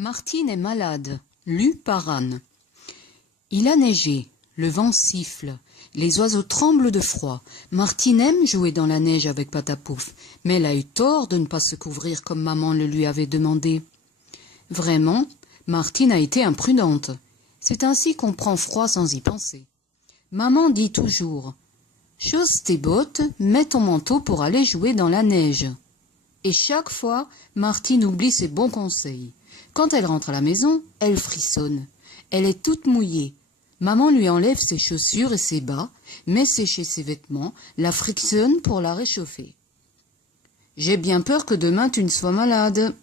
Martine est malade. Lu par Anne. Il a neigé, le vent siffle, les oiseaux tremblent de froid. Martine aime jouer dans la neige avec Patapouf, mais elle a eu tort de ne pas se couvrir comme maman le lui avait demandé. Vraiment, Martine a été imprudente. C'est ainsi qu'on prend froid sans y penser. Maman dit toujours « Chausse tes bottes, mets ton manteau pour aller jouer dans la neige ». Et chaque fois, Martine oublie ses bons conseils. Quand elle rentre à la maison, elle frissonne. Elle est toute mouillée. Maman lui enlève ses chaussures et ses bas, met sécher ses vêtements, la frictionne pour la réchauffer. « J'ai bien peur que demain tu ne sois malade. »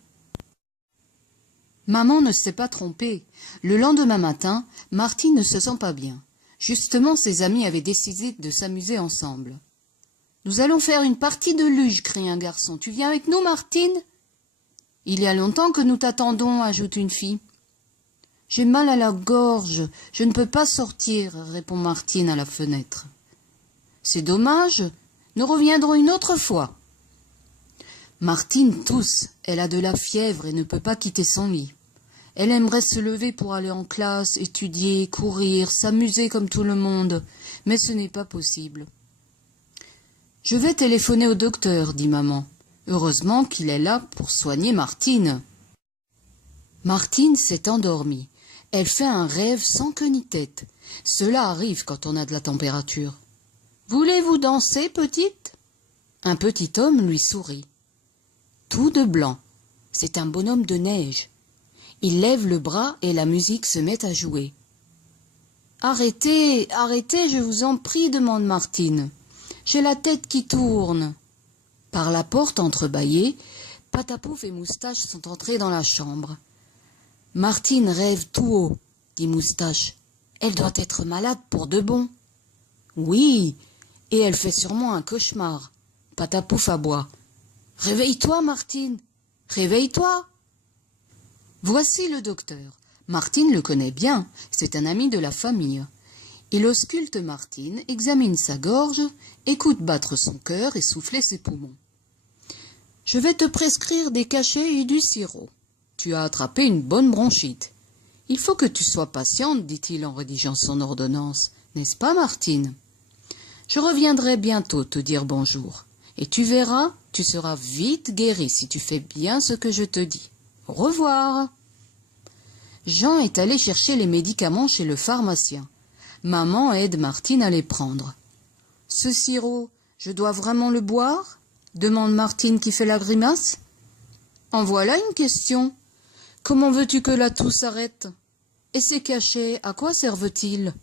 Maman ne s'est pas trompée. Le lendemain matin, Martine ne se sent pas bien. Justement, ses amis avaient décidé de s'amuser ensemble. « Nous allons faire une partie de luge, crie un garçon. Tu viens avec nous, Martine ? » « Il y a longtemps que nous t'attendons, ajoute une fille. « J'ai mal à la gorge, je ne peux pas sortir, répond Martine à la fenêtre. « C'est dommage, nous reviendrons une autre fois. » Martine tousse, elle a de la fièvre et ne peut pas quitter son lit. Elle aimerait se lever pour aller en classe, étudier, courir, s'amuser comme tout le monde, mais ce n'est pas possible. « Je vais téléphoner au docteur, dit maman. Heureusement qu'il est là pour soigner Martine. Martine s'est endormie. Elle fait un rêve sans queue ni tête. Cela arrive quand on a de la température. « Voulez-vous danser, petite ?» Un petit homme lui sourit. Tout de blanc. C'est un bonhomme de neige. Il lève le bras et la musique se met à jouer. « Arrêtez, arrêtez, je vous en prie, demande Martine. J'ai la tête qui tourne. » Par la porte entrebâillée, Patapouf et Moustache sont entrés dans la chambre. Martine rêve tout haut, dit Moustache. Elle doit être malade pour de bon. Oui, et elle fait sûrement un cauchemar. Patapouf aboie. Réveille-toi, Martine, réveille-toi. Voici le docteur. Martine le connaît bien, c'est un ami de la famille. Il ausculte Martine, examine sa gorge, écoute battre son cœur et souffler ses poumons. « Je vais te prescrire des cachets et du sirop. Tu as attrapé une bonne bronchite. Il faut que tu sois patiente, dit-il en rédigeant son ordonnance. N'est-ce pas, Martine ? Je reviendrai bientôt te dire bonjour. Et tu verras, tu seras vite guérie si tu fais bien ce que je te dis. Au revoir. » Jean est allé chercher les médicaments chez le pharmacien. Maman aide Martine à les prendre. « Ce sirop, je dois vraiment le boire ?» demande Martine qui fait la grimace. « En voilà une question. Comment veux-tu que la toux s'arrête ? Et ces cachets, à quoi servent-ils ?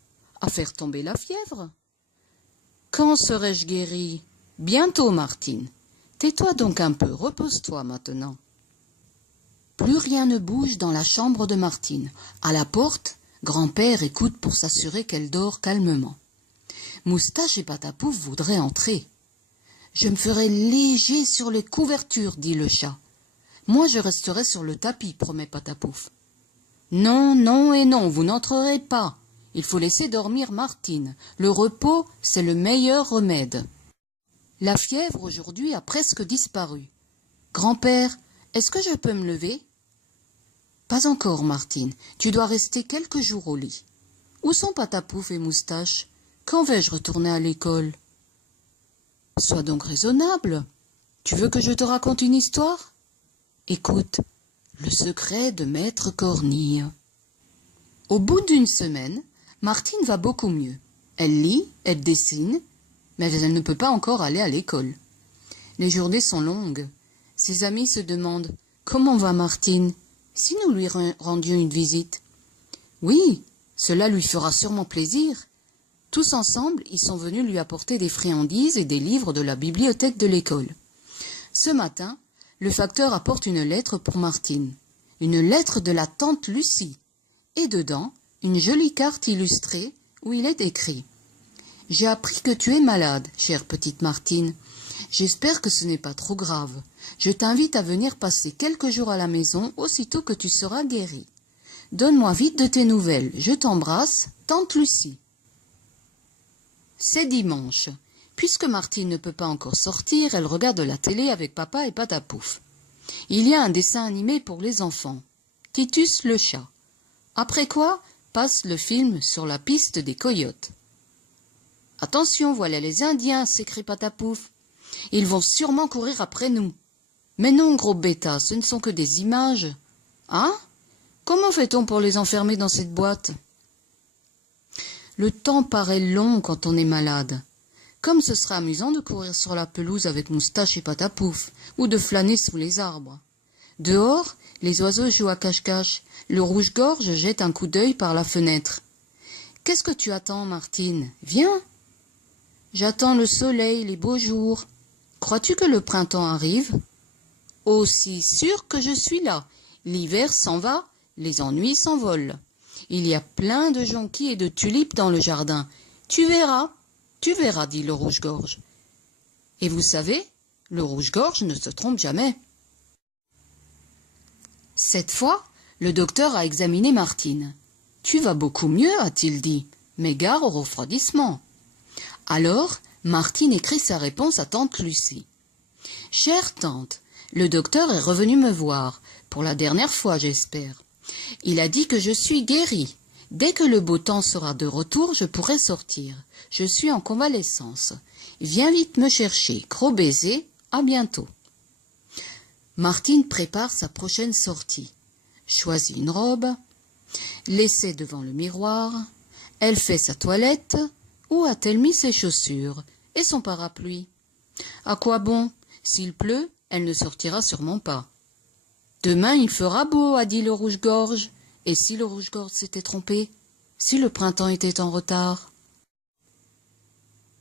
À faire tomber la fièvre ? Quand serai-je guérie ? Bientôt, Martine. Tais-toi donc un peu, repose-toi maintenant. » Plus rien ne bouge dans la chambre de Martine. À la porte, grand-père écoute pour s'assurer qu'elle dort calmement. Moustache et Patapouf voudraient entrer. « Je me ferai léger sur les couvertures, dit le chat. Moi, je resterai sur le tapis, promet Patapouf. Non, non et non, vous n'entrerez pas. Il faut laisser dormir Martine. Le repos, c'est le meilleur remède. La fièvre, aujourd'hui, a presque disparu. Grand-père, est-ce que je peux me lever ? Pas encore, Martine. Tu dois rester quelques jours au lit. Où sont Patapouf et Moustache ? Quand vais-je retourner à l'école ? Sois donc raisonnable. Tu veux que je te raconte une histoire ? Écoute, le secret de Maître Cornille. Au bout d'une semaine, Martine va beaucoup mieux. Elle lit, elle dessine, mais elle ne peut pas encore aller à l'école. Les journées sont longues. Ses amis se demandent « Comment va Martine ? Si nous lui rendions une visite ?» Oui, cela lui fera sûrement plaisir. Tous ensemble, ils sont venus lui apporter des friandises et des livres de la bibliothèque de l'école. Ce matin, le facteur apporte une lettre pour Martine. Une lettre de la tante Lucie. Et dedans, une jolie carte illustrée où il est écrit « J'ai appris que tu es malade, chère petite Martine. J'espère que ce n'est pas trop grave. Je t'invite à venir passer quelques jours à la maison aussitôt que tu seras guérie. Donne-moi vite de tes nouvelles. Je t'embrasse, tante Lucie. » C'est dimanche. Puisque Martine ne peut pas encore sortir, elle regarde la télé avec papa et Patapouf. Il y a un dessin animé pour les enfants. Titus le chat. Après quoi passe le film sur la piste des coyotes. « Attention, voilà les Indiens !» s'écrie Patapouf. « Ils vont sûrement courir après nous. »« Mais non, gros bêta, ce ne sont que des images. »« Hein ? Comment fait-on pour les enfermer dans cette boîte ?» Le temps paraît long quand on est malade. Comme ce serait amusant de courir sur la pelouse avec Moustache et Patapouf, ou de flâner sous les arbres. Dehors, les oiseaux jouent à cache-cache. Le rouge-gorge jette un coup d'œil par la fenêtre. « Qu'est-ce que tu attends, Martine ? Viens !»« J'attends le soleil, les beaux jours. Crois-tu que le printemps arrive ? » ?»« Aussi sûr que je suis là. L'hiver s'en va, les ennuis s'envolent. Il y a plein de jonquilles et de tulipes dans le jardin. Tu verras, dit le rouge-gorge. Et vous savez, le rouge-gorge ne se trompe jamais. Cette fois, le docteur a examiné Martine. « Tu vas beaucoup mieux, a-t-il dit, mais gare au refroidissement. » Alors, Martine écrit sa réponse à tante Lucie. « Chère tante, le docteur est revenu me voir, pour la dernière fois j'espère. Il a dit que je suis guérie. Dès que le beau temps sera de retour, je pourrai sortir. Je suis en convalescence. Viens vite me chercher. Gros baiser, à bientôt. » Martine prépare sa prochaine sortie. Choisit une robe, l'essaie devant le miroir, elle fait sa toilette, où a-t-elle mis ses chaussures et son parapluie? À quoi bon? S'il pleut, elle ne sortira sûrement pas. Demain il fera beau, a dit le rouge-gorge. Et si le rouge-gorge s'était trompé? Si le printemps était en retard?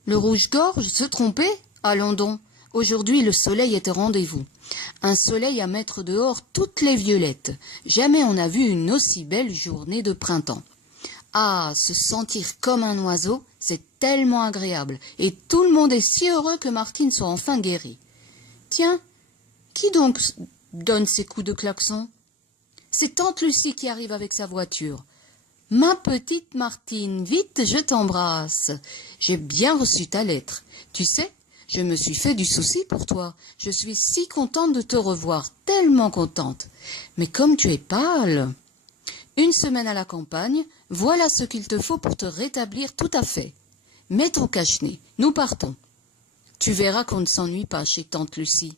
Le rouge-gorge se trompait? Allons donc. Aujourd'hui, le soleil est au rendez-vous. Un soleil à mettre dehors toutes les violettes. Jamais on n'a vu une aussi belle journée de printemps. Ah, se sentir comme un oiseau, c'est tellement agréable. Et tout le monde est si heureux que Martine soit enfin guérie. Tiens, qui donc donne ces coups de klaxon? C'est tante Lucie qui arrive avec sa voiture. « Ma petite Martine, vite, je t'embrasse. J'ai bien reçu ta lettre. Tu sais, je me suis fait du souci pour toi. Je suis si contente de te revoir, tellement contente. Mais comme tu es pâle... Une semaine à la campagne, voilà ce qu'il te faut pour te rétablir tout à fait. Mets ton cache-nez, nous partons. Tu verras qu'on ne s'ennuie pas chez tante Lucie. »